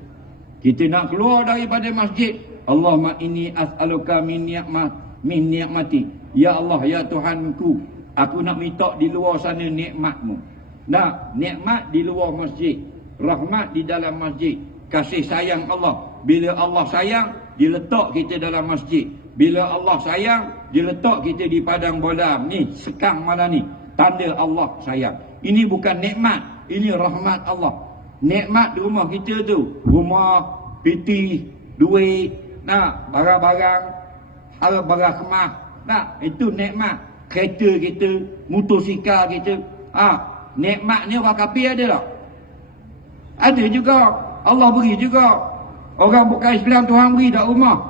Kita nak keluar daripada masjid, Allahumma inni as'aluka min ni'mati. Ya Allah, ya Tuhanku, aku nak minta di luar sana nikmatmu. Nah, nikmat di luar masjid, rahmat di dalam masjid, kasih sayang Allah. Bila Allah sayang, dia letak kita dalam masjid. Bila Allah sayang, dia letak kita di padang bola ni, sekang malam ni, tanda Allah sayang. Ini bukan nikmat, ini rahmat Allah. Nikmat di rumah kita tu, rumah, piti, duit, nak barang-barang, harga barang kemah, nak itu nikmat. Kereta kita, motosikal kita, nikmat ni orang kafir ada tak? Ada juga. Allah beri juga. Orang bukan Islam, Tuhan beri tak rumah?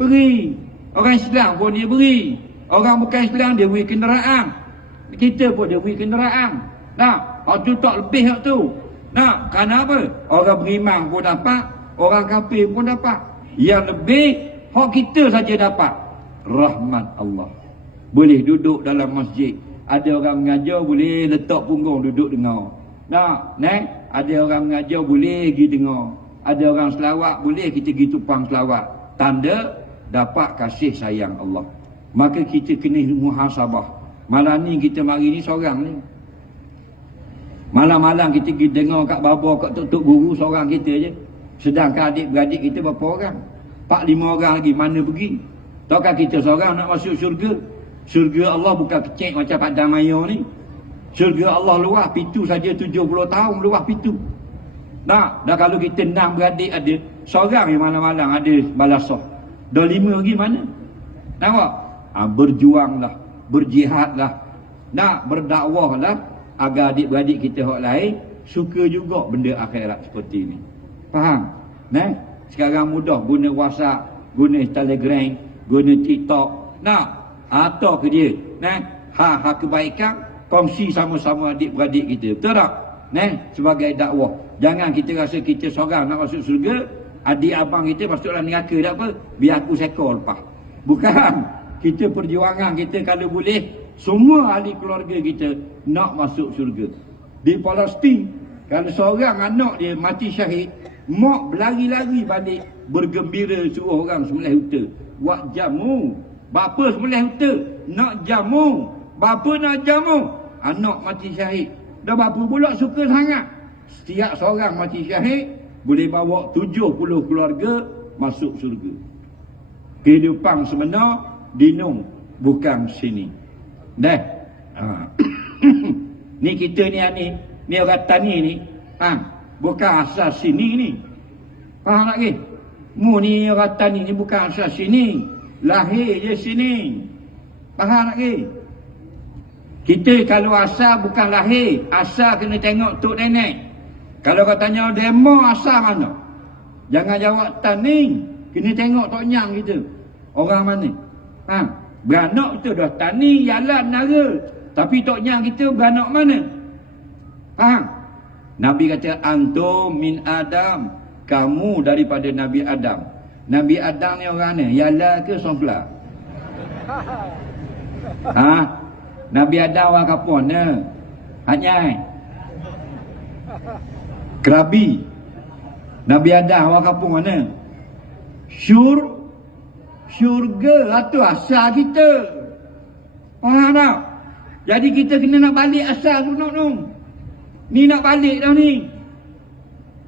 Beri. Orang Islam pun dia beri. Orang bukan Islam dia beri kenderaan. Kita pun dia beri kenderaan. Nah, waktu tak lebih tu. Nah, kerana apa? Orang beriman pun dapat, orang kafir pun dapat. Yang lebih, hak kita saja dapat. Rahmat Allah. Boleh duduk dalam masjid. Ada orang mengajar, boleh letak punggung duduk dengar. Nah, ada orang mengajar, boleh pergi dengar. Ada orang selawat, boleh kita pergi tupang selawat. Tanda dapat kasih sayang Allah. Maka kita kena muhasabah. Malam ni kita mari ni seorang ni. Malam-malam kita pergi dengar kat baba, kat tok guru seorang kita je. Sedangkan adik-beradik kita berapa orang? 4-5 orang lagi, mana pergi? Takkan kita seorang nak masuk syurga? Syurga Allah bukan kecil macam Padang Maya ni. Syurga Allah luas, pintu saja 70 tahun luas pintu. Nah, dah kalau kita 6 beradik ada, seorang yang malam-malam ada balasah. Dah 5 lagi mana? Nampak? Berjuanglah, berjihadlah, nak berdakwahlah agar adik-beradik kita hak lain suka juga benda akhirat seperti ini. Faham? Sekarang mudah guna WhatsApp, guna Telegram, guna TikTok. Nah, atau ke dia, hak kebaikan kongsi sama-sama adik-beradik kita. Betul tak? Sebagai dakwah. Jangan kita rasa kita seorang nak masuk surga, adik abang kita masuklah neraka, tak apa, biar aku sekor lepas. Bukan. Kita perjuangan kita kalau boleh, semua ahli keluarga kita nak masuk surga. Di Palestin, kalau seorang anak dia mati syahid, mak berlari-lari balik bergembira suruh orang sembelih unta. Buat jamu. Bapa sembelih unta, nak jamu. Bapa nak jamu. Anak mati syahid. Dah bapa pula suka sangat. Setiap seorang mati syahid boleh bawa 70 keluarga masuk surga. Kehidupan sebenar dinung, bukan sini. Dah. Ni kita ni orang tani ni, bukan asal sini ni. Faham tak ke? Mu ni orang tani ni bukan asal sini, lahir je sini. Faham tak ke? Kita kalau asal bukan lahir, asal kena tengok tok nenek. Kalau kau tanya demo asal mana? Jangan jawab tani, kena tengok tok nyang kita. Orang mana? Beranak kita dah tani, jalan, nara. Tapi tok nyang kita beranak mana? Faham? Nabi kata, antum min Adam. Kamu daripada Nabi Adam. Nabi Adam ni orang mana? Yala ke Sofla? Nabi Adam orang kapon ne? Hanyai. Kerabi. Nabi Adam orang kapon mana? Syurga itu asal kita. Faham tak? Jadi kita kena nak balik asal tu nak. Ni nak balik dah ni.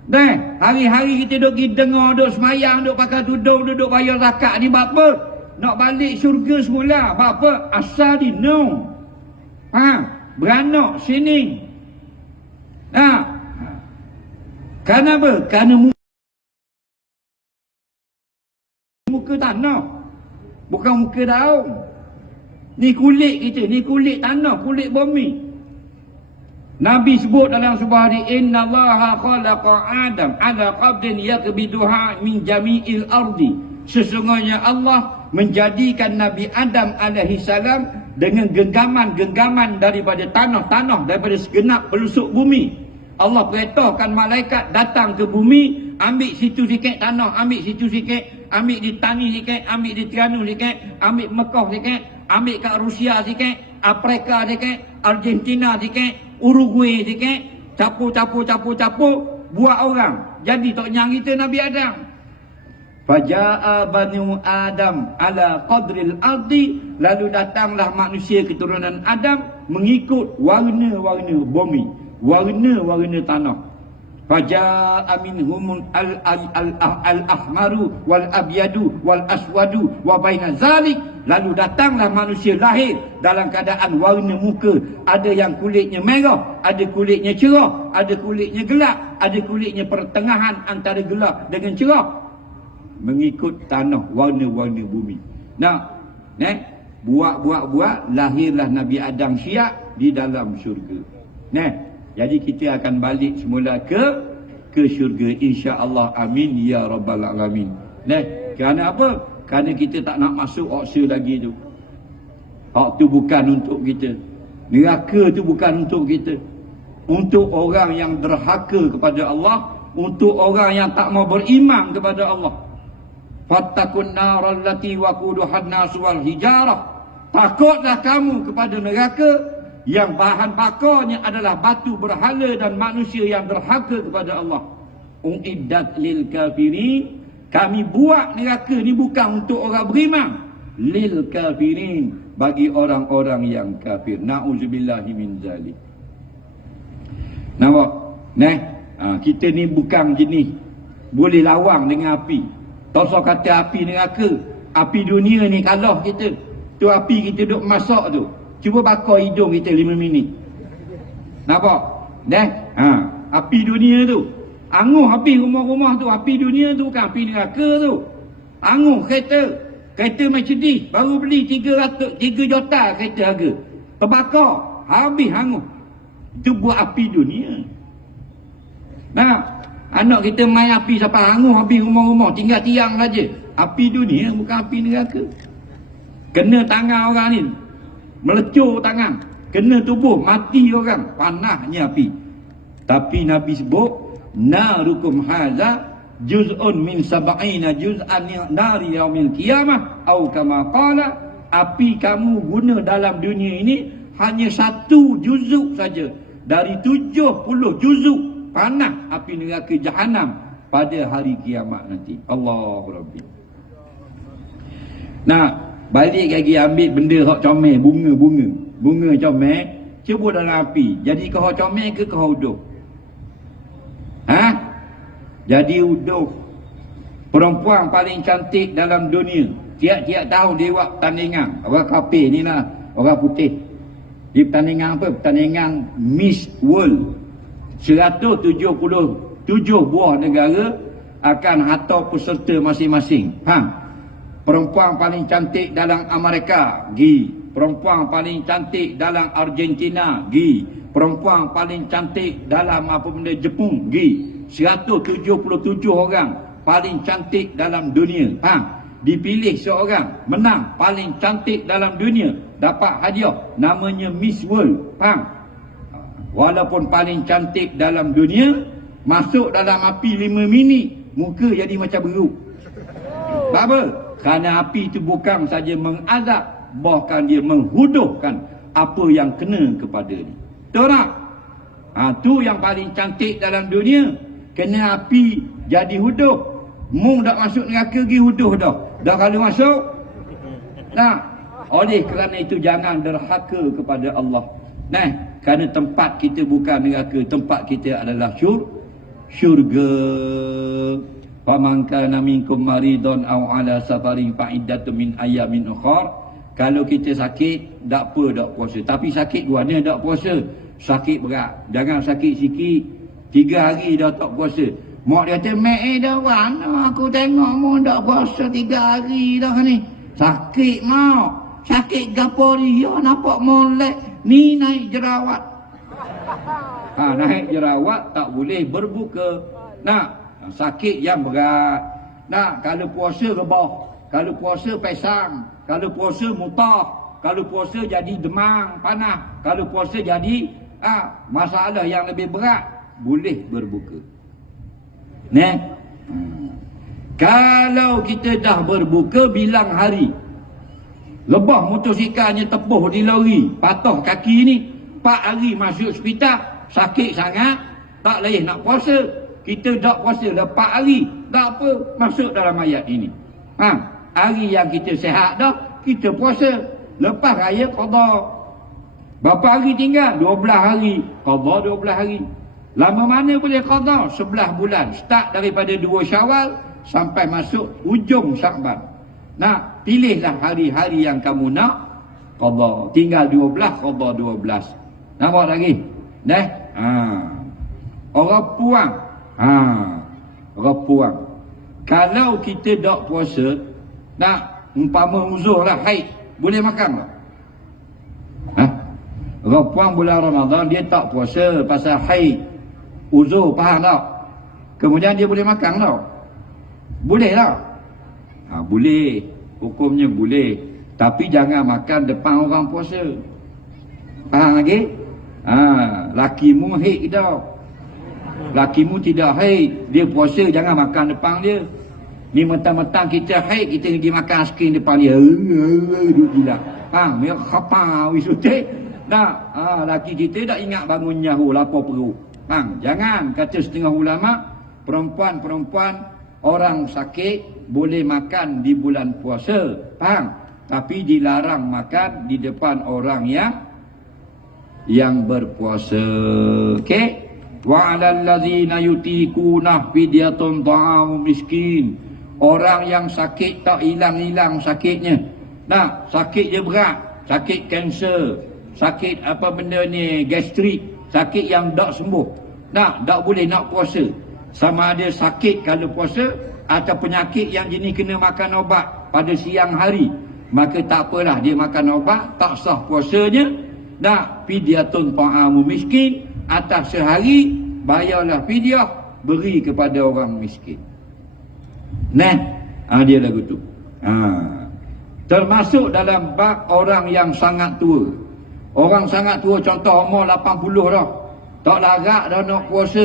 Dah, hari-hari kita duk pergi dengar, duk semayang, duk pakai tudung, duk bayar zakat ni buat apa? nak balik syurga semula. Apa? Asal di no. Beranak sini. Kerana apa? Kerana muka tanah. Bukan muka daun. Ni kulit kita, ni kulit tanah, kulit bumi. Nabi sebut dalam sebuah hadis, innallaha khalaqa Adam ala qabdin yakbiduha min jami'il ardi. Sesungguhnya Allah menjadikan Nabi Adam alaihi salam dengan genggaman-genggaman daripada tanah-tanah, daripada segenap pelosok bumi. Allah perintahkan malaikat datang ke bumi, ambil situ sikit tanah, ambil situ sikit, ambil di Tani sikit, ambil di Terengganu sikit, ambil Mekah sikit, ambil kat Rusia sikit, Afrika sikit, Argentina sikit, Uruguay sikit, capur, buat orang. Jadi tok nyang kita Nabi Adam. Faja'a banu Adam ala qadril ardi, lalu datanglah manusia keturunan Adam mengikut warna-warna bumi, warna-warna tanah. Faja'a minhum al-ahmaru wal abyadu wal aswadu wa baina zalik, lalu datanglah manusia lahir dalam keadaan warna muka, ada yang kulitnya merah, ada kulitnya cerah, ada kulitnya gelap, ada kulitnya pertengahan antara gelap dengan cerah, mengikut tanah, warna-warna bumi. Buat lahirlah Nabi Adam siap di dalam syurga. Jadi kita akan balik semula ke syurga, insya-Allah. Amin ya rabbal alamin. Kerana apa? Kerana kita tak nak masuk oksa lagi tu. Hak tu bukan untuk kita. Neraka tu bukan untuk kita. Untuk orang yang derhaka kepada Allah, untuk orang yang tak mau beriman kepada Allah. Fattakun naral lati waquduhan nas wal hijarah. Takutlah kamu kepada neraka yang bahan bakarnya adalah batu berhala dan manusia yang derhaka kepada Allah. Uiddat lil kafirin. Kami buat neraka ni bukan untuk orang beriman. Lil kafirin, bagi orang-orang yang kafir. Na'udzubillahi min zalik. Nampak? Kita ni bukan jenis boleh lawang dengan api. Tosok kata api neraka, api dunia ni kalah kita. Tu api kita duk masak tu, cuba bakar hidung kita 5 minit. Nampak? Api dunia tu. Anguh api rumah-rumah tu, api dunia tu bukan api neraka tu. Anguh kereta Mercedes baru beli 3 juta kereta harga. Terbakar, habis anguh. Itu buat api dunia. Anak kita main api sampai anguh habis rumah-rumah, tinggal tiang saja. Api dunia bukan api neraka. Kena tangan orang ni, melecur tangan, kena tubuh, mati orang, panasnya api. Tapi Nabi sebut, narukum haza juz'un min sab'ina juz'an nari yaumil qiyamah atau kama qala, api kamu guna dalam dunia ini hanya 1 juzuk saja dari 70 juzuk panas api neraka jahanam pada hari kiamat nanti. Allahu Rabbi. Balik lagi ambil benda hak comel, bunga comel, cuba dalam api. Jadi kau comel ke kau uduh? Jadi uduh. Perempuan paling cantik dalam dunia, tiap-tiap tahun dia buat pertandingan. Orang kafir ni lah, orang putih. Di pertandingan apa? Pertandingan Miss World. 177 buah negara akan hantar peserta masing-masing. Perempuan paling cantik dalam Amerika, gi. Perempuan paling cantik dalam Argentina, gi. Perempuan paling cantik dalam Jepun, gi. 177 orang paling cantik dalam dunia. Dipilih seorang menang paling cantik dalam dunia, dapat hadiah namanya Miss World. Walaupun paling cantik dalam dunia, masuk dalam api 5 minit, muka jadi macam beruk. Apa? Kerana api itu bukan saja mengazab, bahkan dia menghuduhkan apa yang kena kepada dia. Betul tak? Tu yang paling cantik dalam dunia, kena api jadi huduh. Mung dak masuk neraka pergi huduh dah. Dah kalau masuk. Oleh kerana itu jangan derhaka kepada Allah. Kerana tempat kita bukan neraka, tempat kita adalah syurga. Faman kana minkum maridun aw ala safarin fa iddatun min ayamin ukhra. Kalau kita sakit, tak apa tak puasa. Tapi sakit dua ni tak puasa. Sakit berat. Jangan sakit sikit. 3 hari dah tak puasa. Mak dia kata, "Mek dah mana aku tengok mu tak puasa 3 hari dah ni." Sakit mak. Sakit gapo dia nampak molek. Ni naik jerawat. Naik jerawat tak boleh berbuka. Sakit yang berat. Kalau puasa rebah. Kalau puasa pesang. Kalau puasa mutah. Kalau puasa jadi demam, panas. Kalau puasa jadi masalah yang lebih berat, boleh berbuka. Kalau kita dah berbuka, bilang hari. Lebah motosikalnya tepuh di lori, patah kaki ni, 4 hari masuk hospital, sakit sangat, tak boleh nak puasa. Kita tak puasa dah 4 hari, tak apa, masuk dalam ayat ini. Hari yang kita sihat dah, kita puasa. Lepas raya qada. Berapa hari tinggal? 12 hari. Qada 12 hari. Lama mana boleh qada? 11 bulan. Start daripada 2 Syawal sampai masuk hujung Syakban. Pilihlah hari-hari yang kamu nak qada. Tinggal 12, qada 12. Nampak lagi? Orang puang. Orang puang. Kalau kita tak puasa, umpama uzur lah, haid, boleh makan tak? Orang puang bulan Ramadan, dia tak puasa pasal haid, uzur, faham tak? Kemudian dia boleh makan tak? Boleh tak? Boleh. Hukumnya boleh. Tapi jangan makan depan orang puasa. Faham lagi? Lakimu haid tau. Lakimu tidak haid, dia puasa, jangan makan depan dia. Ni mentang-mentang kita haid, kita pergi makan skrin depan dia. Duduk gila. Dia khapa wisutik. Laki kita tak ingat bangun nyahu, lapar perut. Jangan, kata setengah ulama, perempuan-perempuan orang sakit boleh makan di bulan puasa. Tapi dilarang makan di depan orang yang berpuasa. Okey? Wa 'alal ladzina yutiquna fidyatun ta'amu miskin. Orang yang sakit tak hilang-hilang sakitnya. Sakit dia berat, sakit kanser, sakit apa benda ni, gastrik, sakit yang tak sembuh. Tak boleh nak puasa. Sama ada sakit kalau puasa atau penyakit yang jenis kena makan ubat pada siang hari, maka tak apalah, dia makan ubat, tak sah puasanya. Fidyatun ta'amu miskin, atas sehari bayarlah fidyah, beri kepada orang miskin. Dia lagu tu. Termasuk dalam bab orang yang sangat tua. Orang sangat tua, contoh umur 80 dah, tak larat dah nak puasa,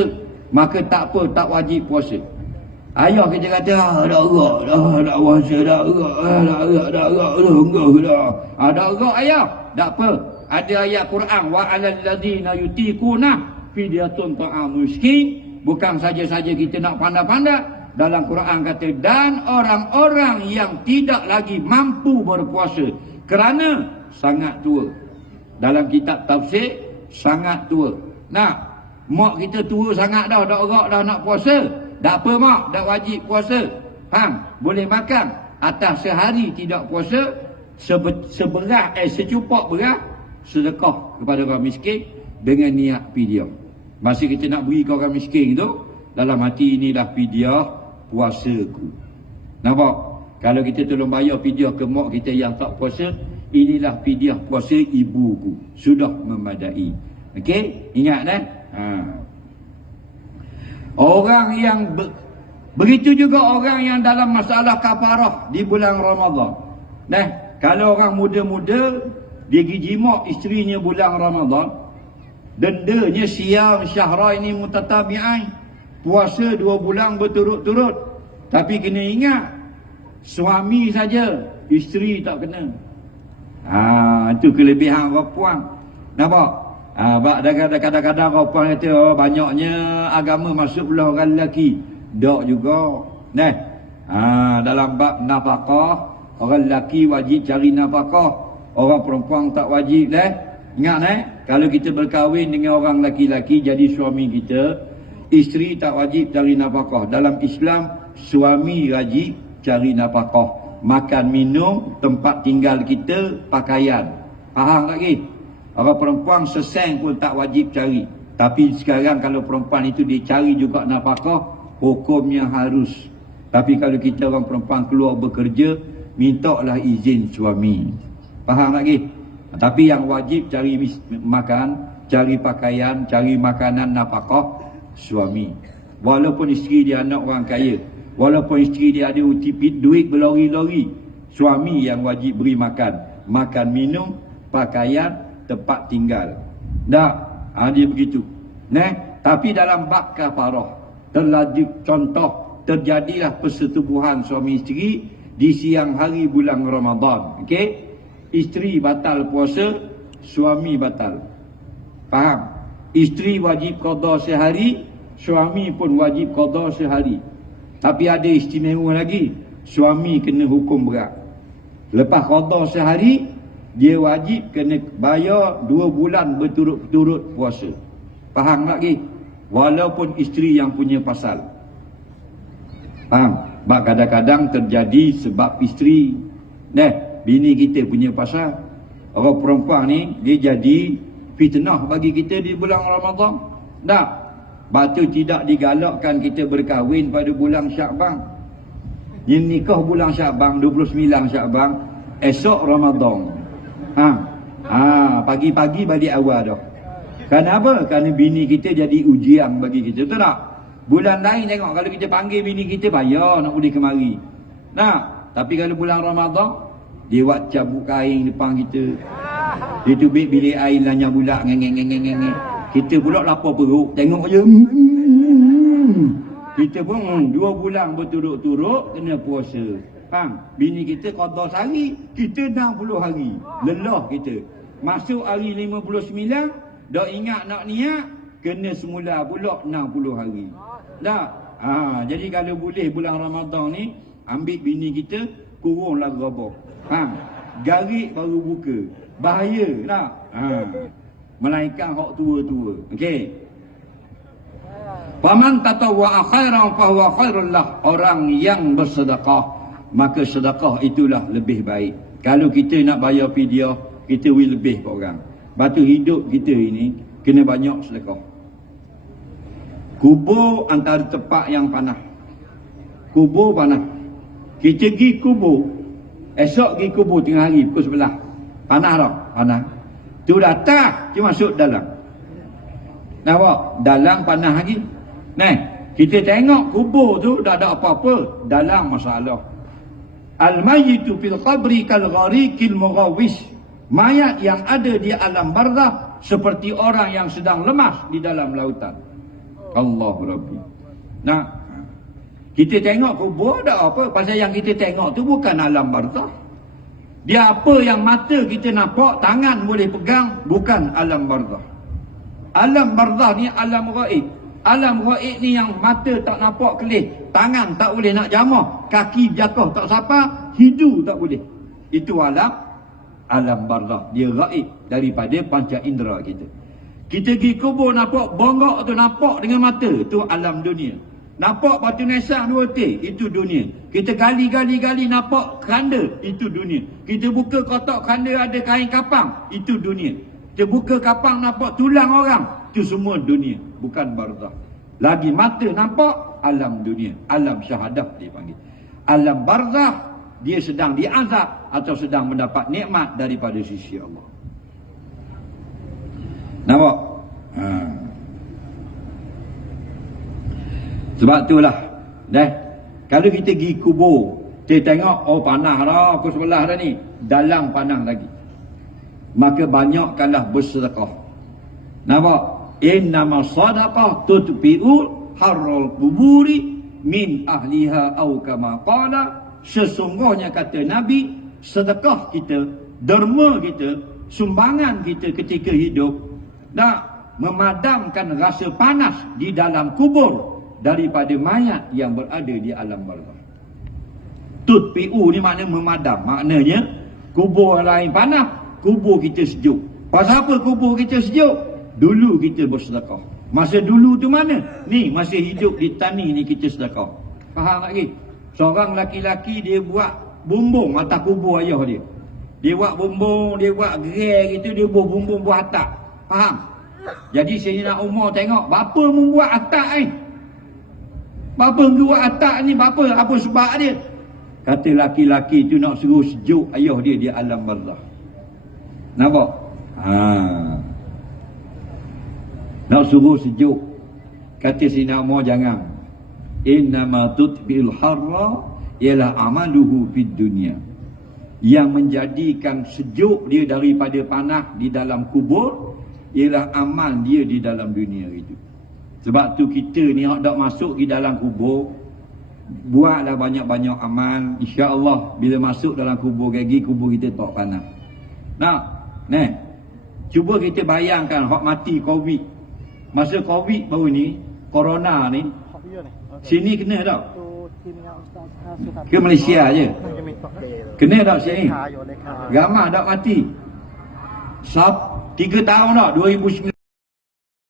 maka tak apa, tak wajib puasa. Ayah kita kata, dah erak dah, tak puasa dah erak, dah erak ayah, tak apa. Ada ayat Quran, wa 'alal ladzina yutiquna fidyatun ta'amu miskin. Bukan saja-saja kita nak pandai-pandai. Dalam Quran kata, dan orang-orang yang tidak lagi mampu berpuasa kerana sangat tua. Dalam kitab tafsir, sangat tua. Mak kita tua sangat dah, dah erak dah nak puasa. Tak apa mak, dah wajib puasa. Boleh makan. Atas sehari tidak puasa, secupak beras, sedekah kepada orang miskin dengan niat fidyah. Masa kita nak beri ke orang miskin tu, dalam hati inilah fidyah puasaku. Nampak? Kalau kita tolong bayar fidyah ke mak kita yang tak puasa, inilah fidyah puasa ibuku. Sudah memadai. Okey? Ingat kan? Orang yang begitu juga orang yang dalam masalah kafarah di bulan Ramadan. Kalau orang muda-muda dia pergi jimak isterinya bulan Ramadan, dendanya siyam syahraini mutatabi'ain, puasa 2 bulan berturut-turut. Tapi kena ingat, suami saja, isteri tak kena. Itu kelebihan perempuan. Nampak? Kadang-kadang perempuan kata, banyaknya agama masuk belah orang lelaki. Tak juga. Dalam bab nafkah, orang lelaki wajib cari nafkah, orang perempuan tak wajib. Ingat kalau kita berkahwin dengan orang lelaki-lelaki jadi suami kita, isteri tak wajib cari nafkah. Dalam Islam suami wajib cari nafkah, makan minum, tempat tinggal kita, pakaian. Faham tak lagi? Orang perempuan seseng pun tak wajib cari. Tapi sekarang kalau perempuan itu dia cari juga nafkah, hukumnya harus. Tapi kalau kita orang perempuan keluar bekerja, mintalah izin suami. Faham tak lagi? Tapi yang wajib cari makan, cari pakaian, cari makanan nafkah, suami. Walaupun isteri dia anak orang kaya, walaupun isteri dia ada duit berlori-lori, suami yang wajib beri makan. Makan minum, pakaian, tempat tinggal. Tak? Dia begitu. Tapi dalam bab kafarah, terjadilah persetubuhan suami isteri di siang hari bulan Ramadan. Okey? Isteri batal puasa, suami batal. Faham? Isteri wajib qada sehari, suami pun wajib qada sehari. Tapi ada istimewa lagi, suami kena hukum berat. Lepas qada sehari, dia wajib kena bayar 2 bulan berturut-turut puasa. Faham tak lagi? Walaupun isteri yang punya pasal. Faham? Sebab kadang-kadang terjadi sebab isteri, bini kita punya pasal. Orang perempuan ni, dia jadi fitnah bagi kita di bulan Ramadan. Tak? Batu tidak digalakkan kita berkahwin pada bulan Syakban. Yang nikah bulan Syakban, 29 Syakban, esok Ramadan. Pagi-pagi balik awal dah. Kenapa? Kerana bini kita jadi ujian bagi kita. Betul tak? Bulan lain tengok, kalau kita panggil bini kita, bayar nak boleh kemari. Tapi kalau bulan Ramadan, dia buat cabut kain depan kita. Dia tubik bilik air lanyah bulat ngeng. Kita pula lapar perut, tengok je. Kita pun 2 bulan berturut-turut kena puasa. Faham? Bini kita qada sehari, kita 60 hari. Lelah kita. Masuk hari 59, dah ingat nak niat, kena semula pula 60 hari. Tak? Jadi kalau boleh bulan Ramadan ni, ambil bini kita, kurunglah gerabah. Faham? Garik baru buka. Bahaya tak? Melainkan hak tua-tua. Okey. Faman tatawwa'a khairan fa huwa khairul lah. Orang yang bersedekah, maka sedekah itulah lebih baik. Kalau kita nak bayar fidyah, kita will lebih ke orang. Batu hidup kita ini kena banyak sedekah. Kubur antara tempat yang panah. Kubur panah. Kita pergi kubur, esok pergi kubur tengah hari pukul 11. Panah tak? Panah. Tu datang, dia masuk dalam. Nampak? Dalam panah lagi. Kita tengok kubur tu dah ada apa-apa. Dalam masalah. Al-mayyitu fil qabri kal gharikil mughawis. Mayat yang ada di alam barzakh seperti orang yang sedang lemas di dalam lautan. Allahu Rabbi. Kita tengok kubur ada apa? Pasal yang kita tengok tu bukan alam barzakh. Dia apa yang mata kita nampak, tangan boleh pegang, bukan alam barzakh. Alam barzakh ni alam ghaib. Alam ghaib ni yang mata tak nampak kelih, tangan tak boleh nak jamah, kaki jatuh tak sapa, hidu tak boleh. Itu alam barzakh. Dia ghaib daripada panca indera kita. Kita pergi kubur nampak bonggok tu, nampak dengan mata, tu alam dunia. Nampak batu nesang 2 tik, itu dunia. Kita gali nampak keranda, itu dunia. Kita buka kotak keranda ada kain kapang, itu dunia. Kita buka kapang nampak tulang orang, itu semua dunia, bukan barzakh. Lagi mata nampak alam dunia, alam syahadah dia panggil. Alam barzakh dia sedang diazab atau sedang mendapat nikmat daripada sisi Allah. Nampak? Sebab itulah, kalau kita pergi kubur, kita tengok, panah dah, aku sebelah dah ni, dalam panah lagi. Maka banyakkanlah bersedekah. Nampak? Innama sadaqah tutfi'u harral kuburi min ahliha au kama qala. Sesungguhnya kata Nabi, sedekah kita, derma kita, sumbangan kita ketika hidup, nak memadamkan rasa panas di dalam kubur daripada mayat yang berada di alam barzakh. Tutfi'u ni makna memadam. Maknanya kubur lain panas, kubur kita sejuk. Pasal apa kubur kita sejuk? Dulu kita bersedekah. Masa dulu tu mana? Ni masih hidup di tani ni kita sedekah. Faham lagi? Seorang laki-laki dia buat bumbung atas kubur ayah dia. Dia buat bumbung, dia buat gerai gitu, dia buat bumbung buat atak. Faham? Jadi Sayyidina Umar tengok, bapa membuat atak ni. Bapa buat atak ni, bapa apa sebab dia? Kata laki-laki tu nak suruh sejuk ayah dia di alam barzah. Nampak? Nak suruh sejuk. Kata Sayyidina Umar jangan. Innama tutbil harra ialah amaluhu fid dunya. Yang menjadikan sejuk dia daripada panas di dalam kubur ialah amal dia di dalam dunia itu. Sebab tu kita ni hendak masuk di dalam kubur, buatlah banyak-banyak amal, insya-Allah bila masuk dalam kubur lagi, kubur kita tak panas. Cuba kita bayangkan hak mati Covid. Masa Covid baru ni, corona ni, sini kena tak? Ke Malaysia je? Kena tak sini? Ramai tak mati? 3 tahun tak? 2019